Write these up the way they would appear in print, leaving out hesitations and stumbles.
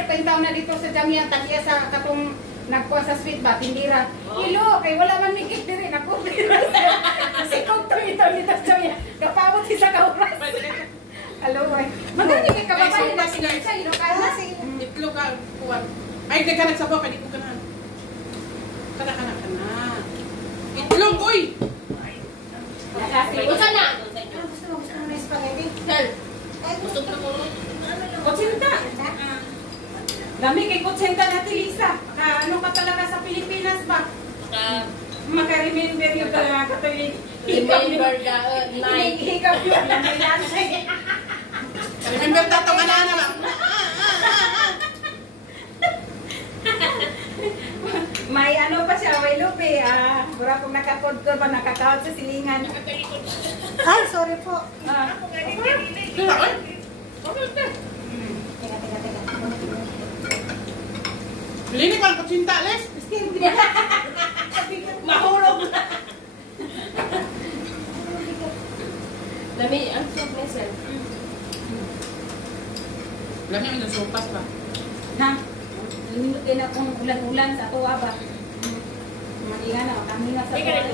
order pa yung tao na dito sa Jamia, tagiya sa katong nagkuha sa sweet ba, tindira. Hello, kay wala man may cake diri, nag-order. Kasi kung ito dito sa Jamia, kapawat si sa kauras. Hello, ay. Maganda kay kababayan na sinasa, Ilocana. Itlog ka, kuwan. Ay, di ka nagsabaw, kaya di ko ka na. Kana. Itlog, uy! Gusto na! Gusto mo na spaghetti? Gusto mo Kutsinta. Dami kay kutsinta natin, Lisa. Ano ka talaga sa Pilipinas ba? Maka-remember yung talaga katuloy. Remember the night. Hikap yun. Remember tatong ana lang. May ano pa siya, may lupi. Pura kung nakapodkod pa, nakakawad sa silingan. Ay, sorry po. Teka. Linig man, kutsinta, Les. Mahulog na. Lami, ang soup na sir. Lami mo yung sopas pa. Ha? Limutin na kung ulan-ulan sa tuwa ba? Maninga na, kami nga sa tuwa.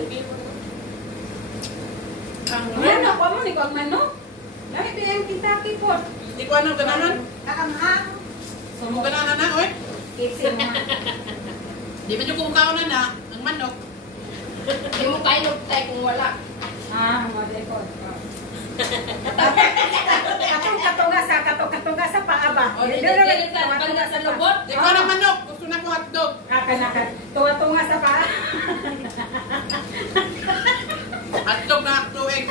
Ano ako mo, ni ko ang manok? Dahil ito yung Kentucky po. Di ko ano, ganahan? Kakamhang. Mo ganahan na, oy. Kitsin mo. Di ba yung kumakaw na ang manok? Hindi mo kayo nagtay kung wala. Model ko. Katunga sa paa ba? Pagka sa lubot. Di ko na manok, gusto na ko hotdog. Kakan. Tunga sa paa. Hotdog na tuwing.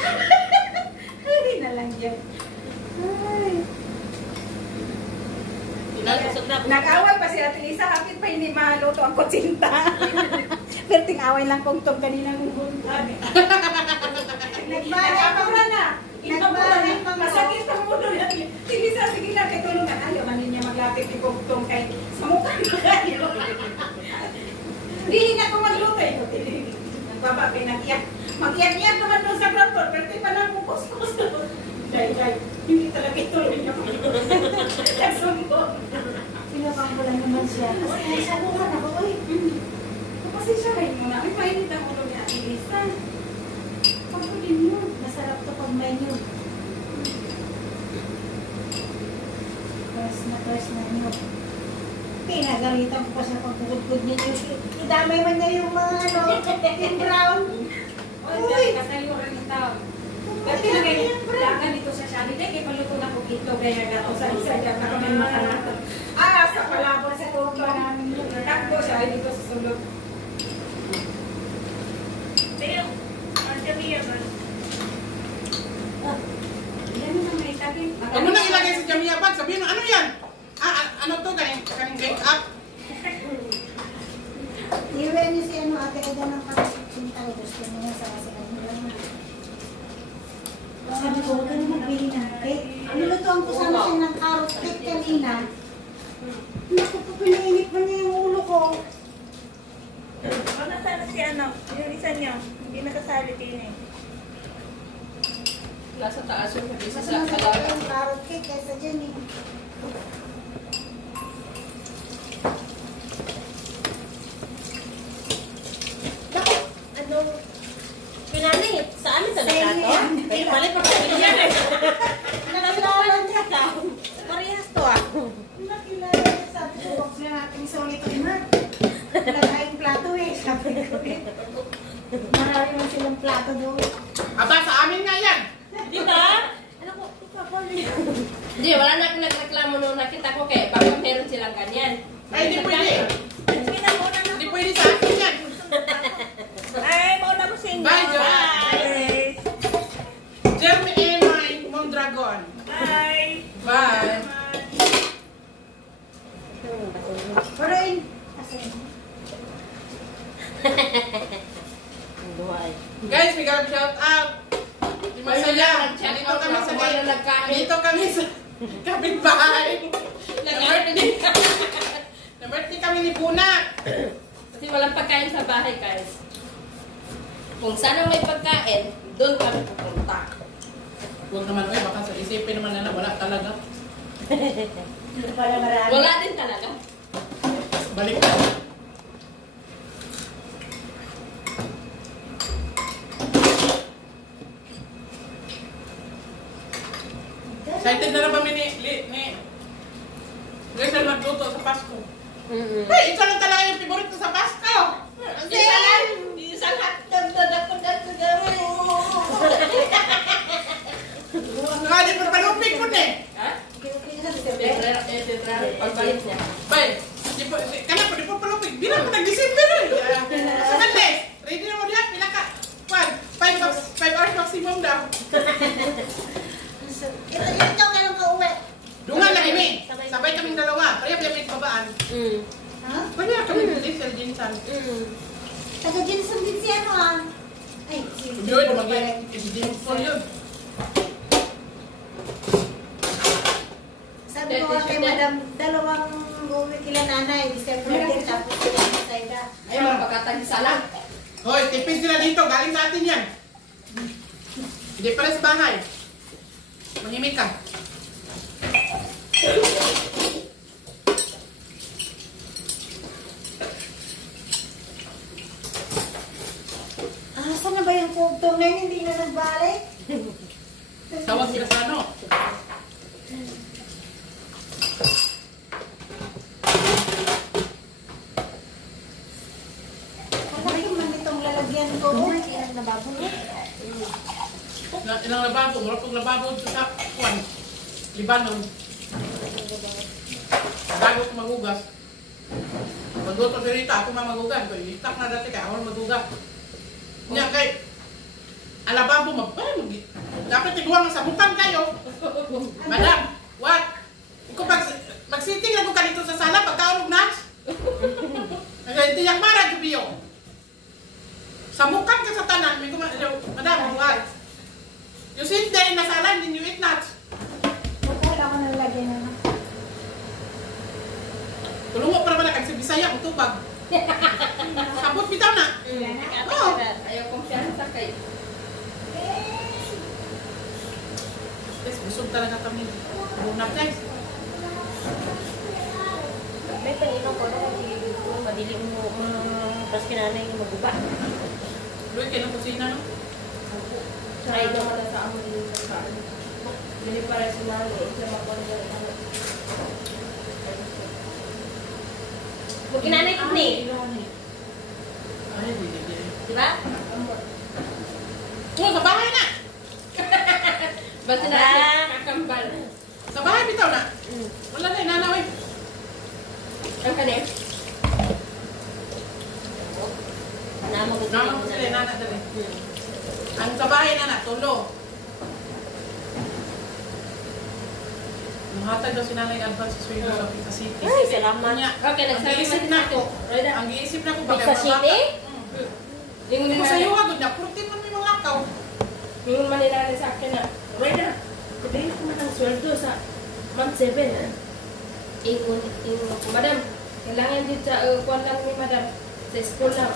Ay, nalang yan. Ay. Nag-away pa si Ate Lisa, kapit pa hindi maluto ang kutsinta. Pero ting-away lang kung tong kanina ng buntan. Nagpapura na. Masakit ang ulo na. Si Lisa, sige na, kay tulungan. Ayaw man niya maglapit ni Kong kay sa mukha na kayo. Hindi na ko magluto. Nagbaba, pinag-iyak. Mag-iyak-iyak naman doon sa ground floor, pero di pa na kukus-kus doon. Day, hindi talaga ituloy niya. Nagsumbong. Pinabang ko lang naman siya. Kasi naisabuhan ako, uy. Kasi siya kayo muna. Ay, mainit ang ulo ni Ate Lisa. Pagpulin mo. Masarap to pag may nyug. First na nyug. Pinagalitan ko pa siya pagpugod niya yung idamay man niya yung mga ano, yung brown. Uy! Kasali mo rin yung tao. Pero pinagalakan dito sa siya. Hindi kayo paluto na kung ito. Kaya gato sa isa dyan na kami makanata. Sa palabon sa tuba namin. Takbo siya ay dito sa sulod. Pero, ang sabi yan. Yan na may tabi. Huwag mo nang ilagay sa Jamia bag. Sabihin mo, ano yan? Ano to? Kaning bake up? Iwan niyo si ano, ate Eda ng pagkasinta ko. Gusto niya sa kasi ano lang. Sabi ko, huwag ka na magbili ng cake. Nilutuan ko sana siya ng carrot cake kanina. Naku po, pinainit pa niya yung ulo ko. Nasaan na si ano? Yung isa niya. Hindi nakasali din eh. Nasa taas yung Mas sa masarap kalaro. yung carrot cake kaysa dyan eh. Bakit? Ano? Pinanay, saan sa nakato? Palit pa rin yan eh. Nakilala niya. Parehas to ah. Nakilala niya. Sabi ko, huwag na natin solito na. Nagkain plato eh. Sabi ko eh. Marami man silang plato doon. Aba, sa amin nga yan. Di ba? Ano ko, ipapali. Hindi, wala na akong nagreklamo nung nakita ko kaya baka meron silang ganyan. Ay, di pwede. Pinamuna na. Di pwede sa akin yan. Ay, mauna ko sa inyo. Bye, Joanne. Bye. Jeremy and my Mondragon. Bye. Bye. Parain. Guys, may galap shout out. Di masaya. Dito kami sa kapitbahay. Na-birthday kami ni Puna. Kasi walang pagkain sa bahay, guys. Kung sana may pagkain, doon kami pupunta. Huwag naman, baka sa isipin naman na wala talaga. Hindi pala marami. Wala din talaga. Balik. Excited na naman ni Rachel magluto sa Pasko. Hey, isa lang talaga yung favorite ko sa Pasko. Isang hotdog na dapat Nakali pa palupig ko na eh. Ha? Pagbalik niya. Bay, di po palupig. Bilang ko nag-December eh. Sa kante, ready na mo diyan, pila ka. 5 hours maximum daw. Ito kailan ka uwi? Dungan lang kami. Sabay kaming dalawa. Kaya may babaan. Ha? Kaya kami ni Sir Jinsan. Taga Jensen din siya no ah. Ay, Yun, mag-i-i-i for yun. sabi ko nga kay madam, dalawang uwi kila nanay, December din, tapos sila sa Saida. Ay, mga pagkatag sa lang. Hoy, tipis sila dito. Galing sa atin yan. Hindi pala sa bahay. Mahimik ka. Saan na ba yung kugtong na yun? Hindi na nagbalik? Tawag sila sa ano. Malaki man itong lalagyan ko. Ilang nababulot. Ilang lababo. Mura pong lababo sa Juan. Libanon. Bago ko magugas. Magluto si Rita. Ako magugas. Itak na dati ka. Ako magugas. Nga kay alababo dapat iguang sa bukan kayo. Madam, what? Kung mag-sitting lang ko ka dito sa sala pagkaulog na. Kaya tiyak mara jubiyo. Sa mukan ka sa tanan, may madam, what? You sit there in the sala and you eat nuts. Wala ko nalagyan na. Tulungo para ba na kag Bisaya ang tubag. Sabot bitaw na. Oo. Ayaw kumpiyansa kay. Guys, busog talaga kami. Bunap guys. May panino ko na kung madili mo pas kinanay yung maguba. Luy, kailang kusina no? Ay, naman na sa amin din sa ano. Hindi para si Nani. Siya makonda rin ako. Kung kinanay ko ni. Ay, hindi. Diba? Oh, sa bahay na! Basta na kakambal. Sa bahay bitaw na. Wala na, inanaw eh. Ang kanin? Naman ko Naman ko sila, inana dali. Ang sa bahay na tulo. Mahatag daw si nanay advance sa sweldo sa Pizza City. Ay, salamat. Okay, nagsabi na ako. Roda. Ang giisip na ko Pizza City? Lingon Kung nila. sa iyo, agad na, protein man may mga lakaw. Lingon man nila sa akin na. Roda. Sabihin ko man ang sweldo sa month 7. Ingon ko. Madam, kailangan din sa kuwan lang ni madam. Sa school lang.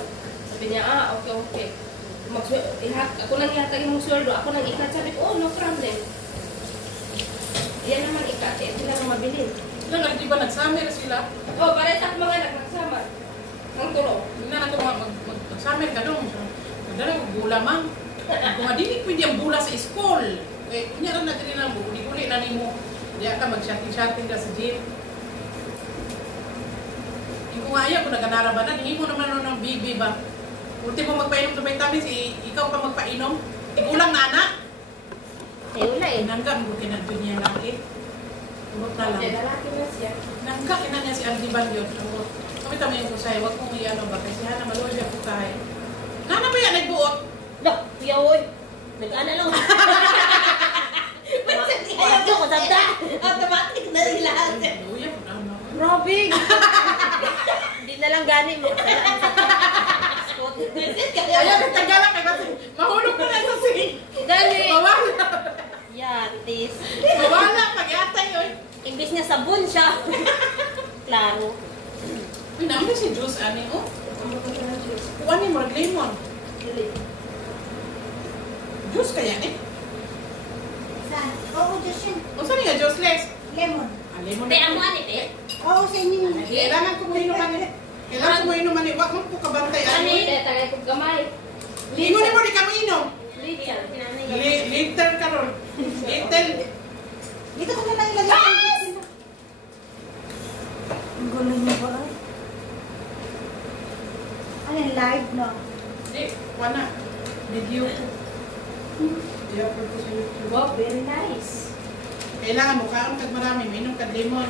Sabi niya, okay. Ako nang ihatag yung sweldo. Ako nang ikat. Sabi ko, no problem. Yan naman ikat. Ito lang ang mabilis. Ilan, di ba nagsamir sila? Oh, para sa mga nagsama. Ang tulo. Hindi na nato magsamir ka doon. Nagdala ko bula man. Kung hindi pwede ang bula sa school. Eh, kunya rin natin lang mo. Hindi na mo. Diya ka mag-shopping ka sa gym. Kung ayaw ko naganarabanan, hindi mo naman ng bibi ba? Ulti mo magpainom ng vitamins, ikaw pa magpainom. Igulang na anak. Eh, wala eh. Nanggap mo kinagpin niya lang eh. Urot na lang. Lalaki na siya. Nanggap ina niya si Ardiban yun. Kami tama yung kusay, huwag mong iano ba? Kasi hana maluwa siya kusay. Nana ba yan nagbuot? Look, kuya oy. Nag-ana lang. Ayaw ko sabda. Automatic na sila. Luya, ano? Robing. Hindi na lang gani mo. Ayaw, nagtagalan kay kasi mahulog ko na sa sing. Dali. Mawala. Yatis. Mawala, pag-atay yun. Imbis niya sabon siya. Klaro. Uy, namin si juice, ani, oh. Kuha ni mo, lemon. Juice kaya eh. Saan? Oo, Diyos yun. O saan nga juice less? Lemon. Alin mo Hindi, na. amo ani, te. Oo, sa inyo yun. Kailangan ko mo inuman eh. Kailangan ko mo inuman eh. Wag mo po kabantay. Ano eh? Kaya tagay kong gamay. Ingon mo di kami inom. Lisa. Liter karon. Little. Dito ko na lang ilagay. Ang gulo niyo ba? Ano yung live, no? Di, wala. Video. I-upload ko sa YouTube. Wow, very nice. Kailangan mo kaon kag marami, mainom kag lemon.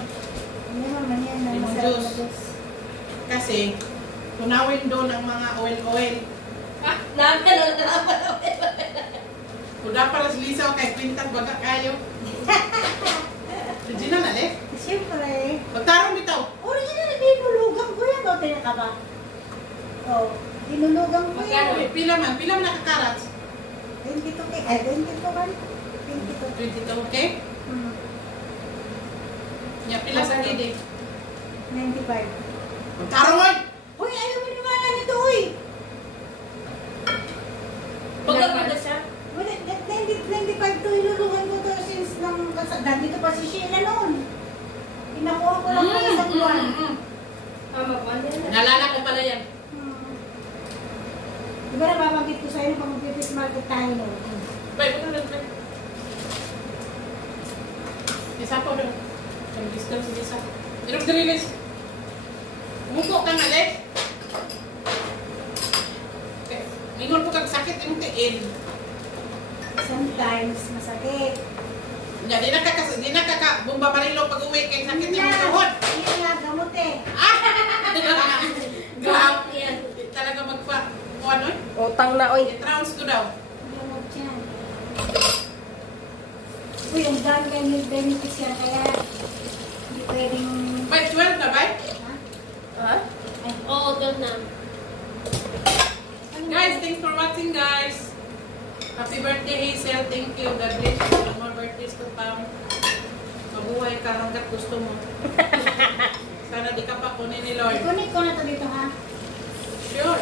Ano naman yan? na Lemon masarap juice. na juice. Kasi, tunawin doon ang mga oil-oil. Ah, namin na Kuda para sa lisaw kay kwintas baga kayo. Regina na le. Siyempre. Pagtarong bitaw. Original, dinulugan ko yan. O, tinan ka ba? O, dinulugan ko yan. Magkano? Pila man nakakarats. 22 eh. 22 kan? 22. 22, okay? Hmm. Nya pila sa gidi. 95. Pagtarong oy. Uy, ayaw mo naman nito, uy! Pagkakuda siya. Wala, 95 to, iluluhan ko to since nang dito pa si Sheila noon. Pinakuha ko lang ng isang buwan. Ah, magwan din na. Nalala ko pala yan. Di ba nababanggit ko sa'yo pag mag-fish market tayo noon? Bay, puto na bay. Isa po doon. Ang distance sa isa. Irog dirilis. Umupo ka nga, Lex. Okay. Mingon po kag sakit yung tiin. Sometimes masakit. Nya, di na kaka bumba marilo pag uwi kay sakit yung tuhod. Hindi nga gamot eh. Gahap yan. Talaga magpa. O ano? Utang na, oy. I-trounce ko daw. Gamot yan. Uy, yung dami kayo ng benefits yan, kaya hindi pwedeng... Bay, 12 na ba? Ha? Oo, doon na. Guys, thanks for watching, guys. Happy birthday, Hazel. Thank you. God bless you. More birthdays to come. Mabuhay ka hanggat gusto mo. Sana di ka pa kunin ni Lord. I-connect ko na to dito, ha? Sure.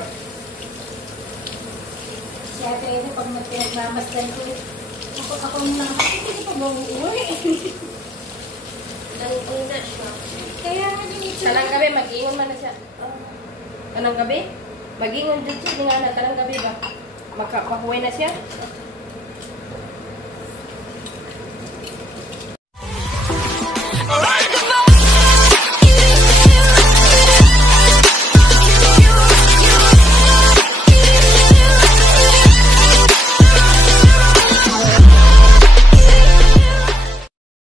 Si Ate Ede, pag magpinagmamasdan ko, ako lang, hindi ko ba uuwi? Ang na siya. Kaya nga din ito. Kanang gabi, mag-ingon man na siya. Kanang gabi? Mag-ingon dyan siya. Nga na, kanang gabi ba? Makahuwi na siya?